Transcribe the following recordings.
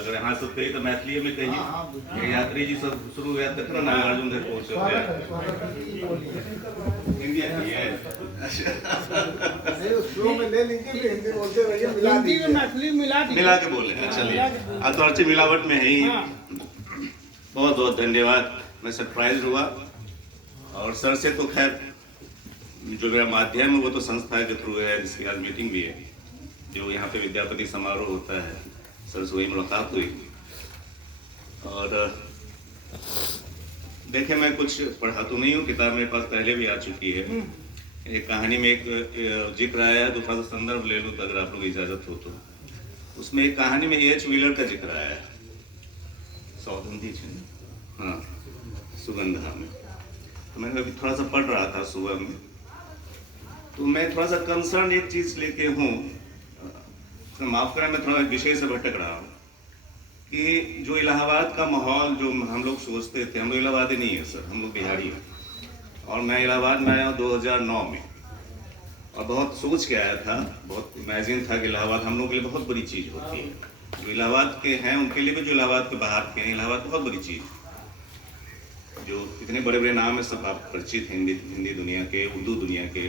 अगर यहाँ से कही तो मैथिली में कहिए। यात्री जी सब शुरू हुआ तक ना नागार्जुन तक पहुँचे हिंदी आती है। शुरू में ले लीजिए, हिंदी बोलते रहिए, हिंदी में मैथिली मिला के बोले। चलिए आज तो अच्छी मिलावट में है ही। बहुत बहुत धन्यवाद। मैं सरप्राइज हुआ और सर से तो खैर जो मेरा माध्यम है वो तो संस्था के थ्रू है, जिसकी आज मीटिंग भी है, जो यहाँ पे विद्यापति समारोह होता है, सर से वही मुलाकात हुई। और देखे मैं कुछ पढ़ा तो नहीं हूँ, किताब मेरे पास पहले भी आ चुकी है। एक कहानी में एक जिक्र आया है, तो थोड़ा सा संदर्भ ले लूँ अगर आप लोग इजाज़त हो तो। उसमें एक कहानी में एच व्हीलर का जिक्र आया है, सौगंधी, हाँ, सुगंधा में। तो मैंने अभी थोड़ा सा पढ़ रहा था सुबह में, तो मैं थोड़ा सा कंसर्न एक चीज़ लेके हूँ, माफ़ करें मैं थोड़ा विषय से भटक रहा हूँ, कि जो इलाहाबाद का माहौल जो हम लोग सोचते थे, हम लोग इलाहाबादी नहीं है सर, हम लोग बिहारी हैं। और मैं इलाहाबाद में आया हूँ 2009 में, और बहुत सोच के आया था, बहुत इमेजिन था कि इलाहाबाद हम लोग के लिए बहुत बड़ी चीज़ होती है। जो इलाहाबाद के हैं उनके लिए भी, जो इलाहाबाद के बाहर के हैं, इलाहाबाद बहुत बड़ी चीज़, जो इतने बड़े बड़े नाम है सब आप परिचित हैं, हिंदी दुनिया के, उर्दू दुनिया के।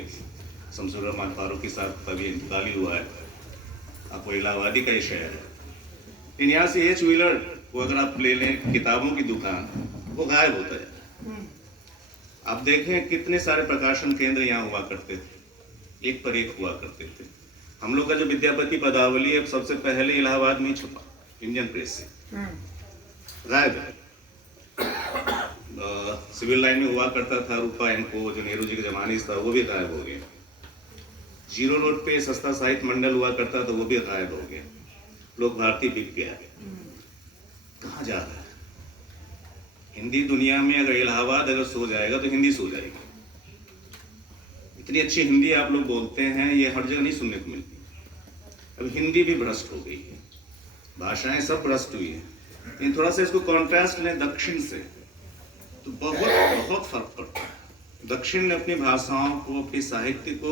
शमसुर रहमान फारूकी साहब का भी इंतकाल ही हुआ है, आपको इलाहाबादी का ही शहर है। लेकिन यहाँ से एच व्हीलर को अगर आप ले लें, किताबों की दुकान, वो गायब होता है। आप देखें कितने सारे प्रकाशन केंद्र यहाँ हुआ करते थे, एक पर एक हुआ करते थे। हम लोग का जो विद्यापति पदावली है सबसे पहले इलाहाबाद में ही छपा, इंडियन प्रेस से, गायब है। सिविल लाइन में हुआ करता था रूपा एनको, जो नेहरू जी के जमाने से था, वो भी गायब हो गया। जीरो रोड पे सस्ता साहित्य मंडल हुआ करता था, वो भी गायब हो गया। लोग भारतीय बिक गया, कहाँ जा रहा है? हिंदी दुनिया में अगर इलाहाबाद अगर सो जाएगा तो हिंदी सो जाएगी। इतनी अच्छी हिंदी आप लोग बोलते हैं, ये हर जगह नहीं सुनने को मिलती। अब हिंदी भी भ्रष्ट हो गई है, भाषाएं सब भ्रष्ट हुई है। लेकिन थोड़ा सा इसको कॉन्ट्रास्ट लें दक्षिण से, तो बहुत बहुत फर्क पड़ता है। दक्षिण ने अपनी भाषाओं को, अपनी साहित्य को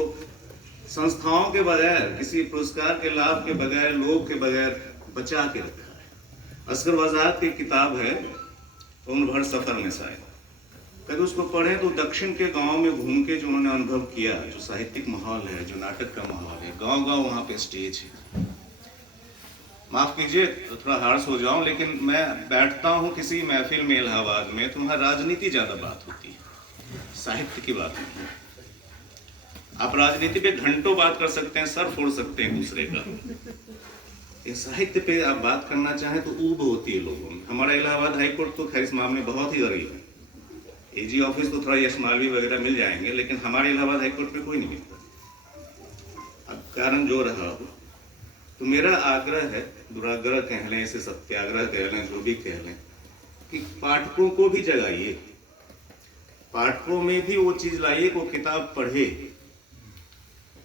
संस्थाओं के बगैर, किसी पुरस्कार के लाभ के बगैर, लोग के बगैर बचा के रखा है। असगर वजाहत की किताब है उम्र भर सफर में शायद, कभी उसको पढ़े तो दक्षिण के गांव में घूम के जो उन्होंने अनुभव किया, जो साहित्यिक माहौल है, जो नाटक का माहौल है, गांव गांव वहाँ पे स्टेज है। माफ कीजिए थोड़ा हार्श हो जाऊं, लेकिन मैं बैठता हूँ किसी महफिल में इलाहाबाद में, तो वहाँ राजनीति ज्यादा बात होती है, साहित्य की बात होती है। आप राजनीति पे घंटों बात कर सकते हैं, सर फोड़ सकते हैं दूसरे का। ये साहित्य पे आप बात करना चाहें तो ऊब होती है लोगों में। हमारा इलाहाबाद हाईकोर्ट तो खैर इस मामले में बहुत ही गरीब है। एजी ऑफिस तो थोड़ा यश मालवी वगैरह मिल जाएंगे, लेकिन हमारे इलाहाबाद हाईकोर्ट में कोई नहीं मिलता। अब कारण जो रहा हो, तो मेरा आग्रह है, दुराग्रह कह लें, इसे सत्याग्रह कह लें, जो भी कह लें, कि पाठकों को भी जगाइए, पाठकों में भी वो चीज लाइए को किताब पढ़े।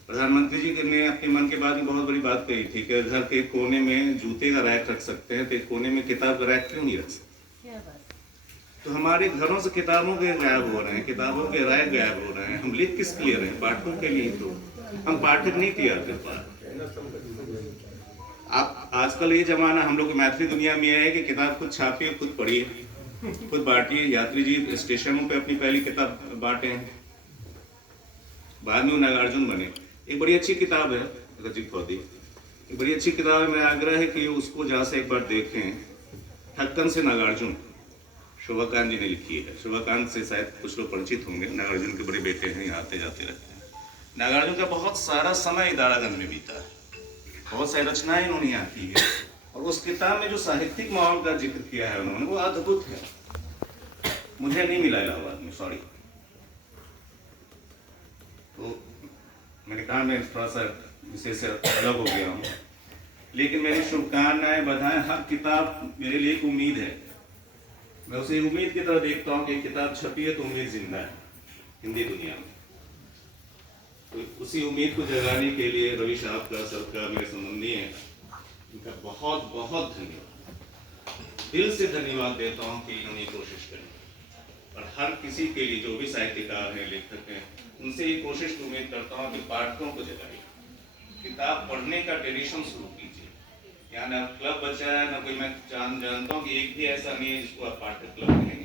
प्रधानमंत्री जी ने अपने मन की बात में बहुत बड़ी बात कही थी कि घर के कोने में जूते का रैक रख सकते हैं, तो एक कोने में किताब का रैक क्यों नहीं रख सकते? तो हमारे घरों से किताबों के गायब हो रहे हैं, किताबों के रैक गायब हो रहे हैं। हम लिख किस लिए रहे हैं? पाठकों के लिए। तो हम पाठक नहीं तैयार कर पा रहे। आप आजकल ये जमाना हम लोग मैथिली दुनिया में है कि किताब खुद छापिए, खुद पढ़िए, खुद बांटिए। यात्री जी स्टेशनों पे अपनी पहली किताब बांटे हैं, बाद में वो नागार्जुन बने। एक बड़ी अच्छी किताब है रजिक फौदी, एक बड़ी अच्छी किताब है। मेरा आग्रह है कि उसको जहाँ से एक बार देखें। ठक्कन से नागार्जुन, शोभाकांत जी ने लिखी है। शोभाकांत से शायद कुछ लोग परिचित होंगे, नागार्जुन के बड़े बेटे हैं, यहाँ आते जाते रहते हैं। नागार्जुन का बहुत सारा समय इदारागंज में बीता है, बहुत सारी रचनाएं इन्होंने यहाँ की है, और उस किताब में जो साहित्यिक माहौल का जिक्र किया है उन्होंने, वो अद्भुत है। मुझे नहीं मिला इलाहाबाद में, सॉरी। तो मैंने कहा मैं थोड़ा सा विषय से अलग हो गया हूँ, लेकिन मेरी शुभकामनाएं, बधाएं। हर किताब मेरे लिए एक उम्मीद है, मैं उसे उम्मीद की तरह देखता हूँ कि किताब छपी है तो उम्मीद जिंदा है हिंदी दुनिया में। तो उसी उम्मीद को जगाने के लिए रवि साहब का, सबका, मेरे संबंधी हैं, इनका बहुत बहुत धन्यवाद, दिल से धन्यवाद देता हूँ कि इन्होंने कोशिश करी। और हर किसी के लिए, जो भी साहित्यकार हैं, लेखक हैं, उनसे ये कोशिश उम्मीद करता हूँ कि पाठकों को जगाइए, किताब पढ़ने का ट्रेडिशन शुरू कीजिए। यहाँ ना क्लब बचा है ना कोई, मैं जानता हूँ कि एक भी ऐसा नहीं है जिसको आप पार्टी क्लब कहेंगे।